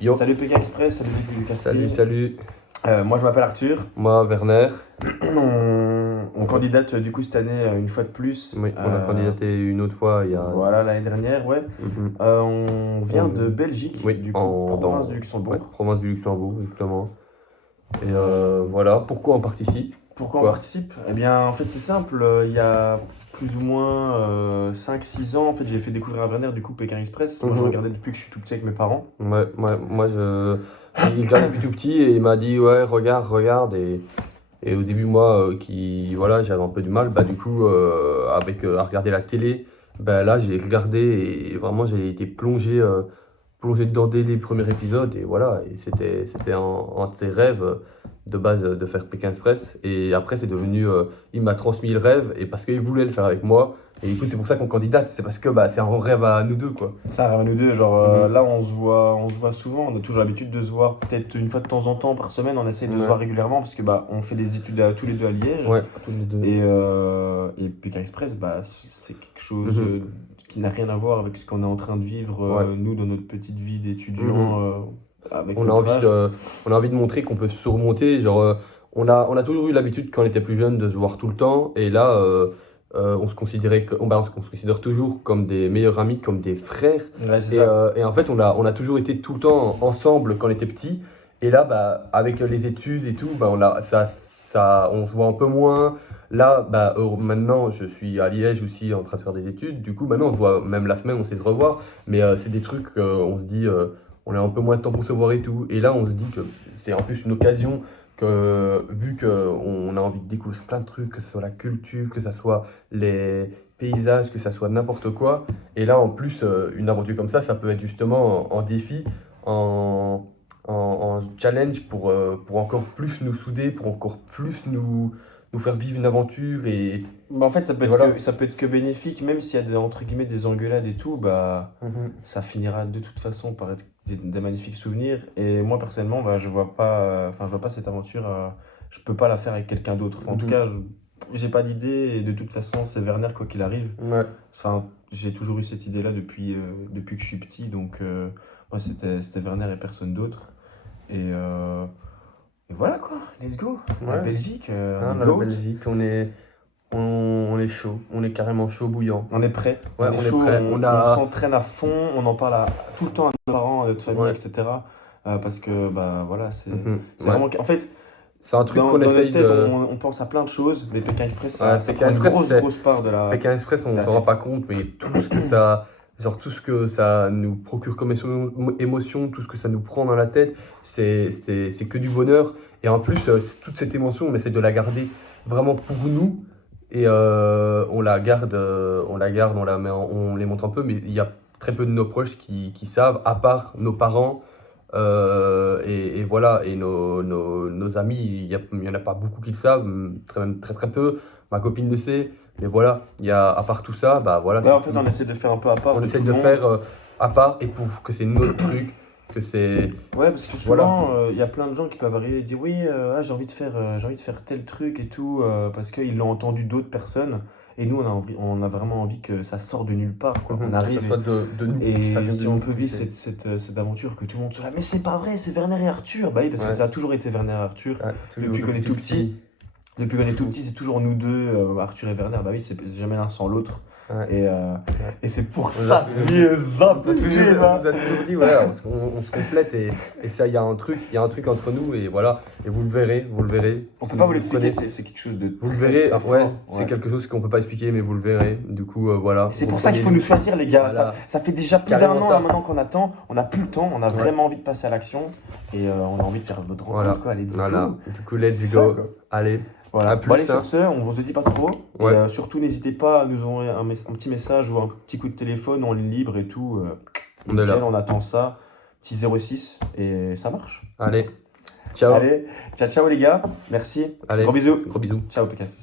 Yo, Salut PK Express, salut Lucas. salut. Moi je m'appelle Arthur. Moi, Werner. On candidate du coup cette année une fois de plus. Oui, on a candidaté une autre fois il y a. Voilà, l'année dernière, ouais. Mhm. On vient On- de Belgique, Oui, du coup, province du ouais, Luxembourg. province du Luxembourg, justement. Et voilà, pourquoi on participe? Pourquoi on participe? Eh bien, en fait, c'est simple. Il y a plus ou moins 5-6 ans, en fait, j'ai fait découvrir à Werner du coup Pékin Express. Moi, je Mhm. regardais depuis que je suis tout petit avec mes parents. Il regarde depuis tout petit et il m'a dit, ouais, regarde. Et au début, moi, voilà, j'avais un peu du mal, bah, du coup, à regarder la télé, bah, là, j'ai regardé et vraiment, j'ai été plongé dedans dès les premiers épisodes. Et voilà, et c'était un de ses rêves de base de faire Pékin Express. Et après, c'est devenu, il m'a transmis le rêve et parce qu'il voulait le faire avec moi. Et écoute, c'est pour ça qu'on candidate, c'est parce que bah, c'est un rêve à nous deux, quoi. Ça arrive à nous deux, genre Mhm. là on se voit souvent, on a toujours l'habitude de se voir peut-être une fois de temps en temps par semaine, on essaie de se Ouais. voir régulièrement parce que bah on fait des études tous les deux à Liège. Ouais, tous les deux. Et Pékin Express, bah, c'est quelque chose Mhm. qui n'a rien à voir avec ce qu'on est en train de vivre, Ouais. nous, dans notre petite vie d'étudiant, avec On a notre envie âge. on a envie de montrer qu'on peut se surmonter. Genre, on a toujours eu l'habitude, quand on était plus jeune, de se voir tout le temps. Et là, on se considérait, on se considère toujours comme des meilleurs amis, comme des frères. Ouais, c'est Et, ça. et en fait, on a toujours été tout le temps ensemble quand on était petits. Et là, bah, avec les études et tout, bah, on se voit un peu moins. Là, bah, maintenant, je suis à Liège aussi en train de faire des études. Du coup, maintenant, on se voit même la semaine, on sait se revoir. Mais c'est des trucs, on se dit, on a un peu moins de temps pour se voir et tout. Et là, on se dit que c'est en plus une occasion que, vu qu'on a envie de découvrir plein de trucs, que ce soit la culture, que ce soit les paysages, que ce soit n'importe quoi. Et là, en plus, une aventure comme ça peut être justement en défi, en, en challenge pour encore plus nous souder, pour encore plus nous faire vivre une aventure. Bah, en fait, Et voilà. ça peut être que bénéfique, même s'il y a des, entre guillemets, des engueulades et tout, bah, Mhm. ça finira de toute façon par être des magnifiques souvenirs. Et moi, personnellement, bah, je vois pas cette aventure, je peux pas la faire avec quelqu'un d'autre. Enfin, en tout Mhm. cas, j'ai pas d'idée, et de toute façon, c'est Werner, quoi qu'il arrive. Ouais. Enfin, j'ai toujours eu cette idée-là depuis que je suis petit, donc moi, c'était Werner et personne d'autre. Et voilà, quoi, let's go. La Ouais. Belgique, on Hein, est dans la GOAT. Belgique, on est chaud, on est carrément chaud bouillant. On est prêt, Ouais, on est on est chaud, prêt. on s'entraîne à fond, on en parle tout le temps à nos parents, à notre famille, Ouais. etc. Parce que, bah voilà, c'est Ouais. vraiment. En fait, C'est un truc qu'on dans notre essaye tête, de. on pense à plein de choses, mais Pékin Express, Ouais, ça Pékin prend une Express, grosse part Pékin Express, on de ne la s'en rend tête. pas compte, mais tout ce que ça, genre tout ce que ça nous procure comme émotion, tout ce que ça nous prend dans la tête, c'est que du bonheur. Et en plus, toute cette émotion, on essaie de la garder vraiment pour nous. Et on la garde, on les montre un peu, mais il y a très peu de nos proches qui savent, à part nos parents. Et voilà, et nos amis, il y en a pas beaucoup qui le savent, même très très peu. Ma copine le sait, mais voilà, à part tout ça, bah voilà, Ouais, c'est en fait, tout. on essaie de faire un peu à part On de essaie tout le de monde. faire à part et pour que c'est notre truc, que c'est. Ouais, parce que Voilà. souvent, il y a plein de gens qui peuvent arriver et dire oui, j'ai envie de faire tel truc et tout, parce qu'ils l'ont entendu d'autres personnes. Et nous, on a vraiment envie que ça sorte de nulle part, quoi. On Que ça arrive soit de nous, ça et vient de si on nous. peut vivre cette aventure, que tout le monde soit là, mais c'est pas vrai, c'est Werner et Arthur. Bah oui, parce que Ouais. ça a toujours été Werner et Arthur. Ouais, Depuis qu'on est tout petit. Depuis qu'on est tout petit, c'est toujours nous deux, Arthur et Werner. Bah oui, c'est jamais l'un sans l'autre. Ouais. Et c'est pour On nous a ça toujours que dit- mieux On appuyer, là. nous a toujours dit, voilà, on se complète et ça, il y a un truc entre nous et voilà, et vous le verrez. On peut Si pas vous l'expliquer, connaissez- c'est quelque chose de Vous le très, verrez, très ouais, fort. c'est Ouais. quelque chose qu'on peut pas expliquer, mais vous le verrez. Du coup, voilà. C'est pour ça qu'il faut nous choisir, les gars. Voilà. Ça fait déjà plus d'un Carrément an ça. là maintenant qu'on attend. On n'a plus le temps. On a Ouais. vraiment envie de passer à l'action. Et on a envie de faire votre Voilà. rencontre, quoi. Let's Voilà. go. Du coup, let's C'est ça, go. quoi. Allez. Voilà. À Bon, plus, allez, hein. sur ce, on vous en dit pas trop. Ouais. Et surtout, n'hésitez pas à nous envoyer un petit message ou un petit coup de téléphone en ligne libre et tout. On est là. Nickel, on attend ça. Petit 06 et ça marche. Allez. Ciao. Allez, ciao, ciao les gars. Merci. Allez. Gros bisous. Gros bisous. Ciao, PKS.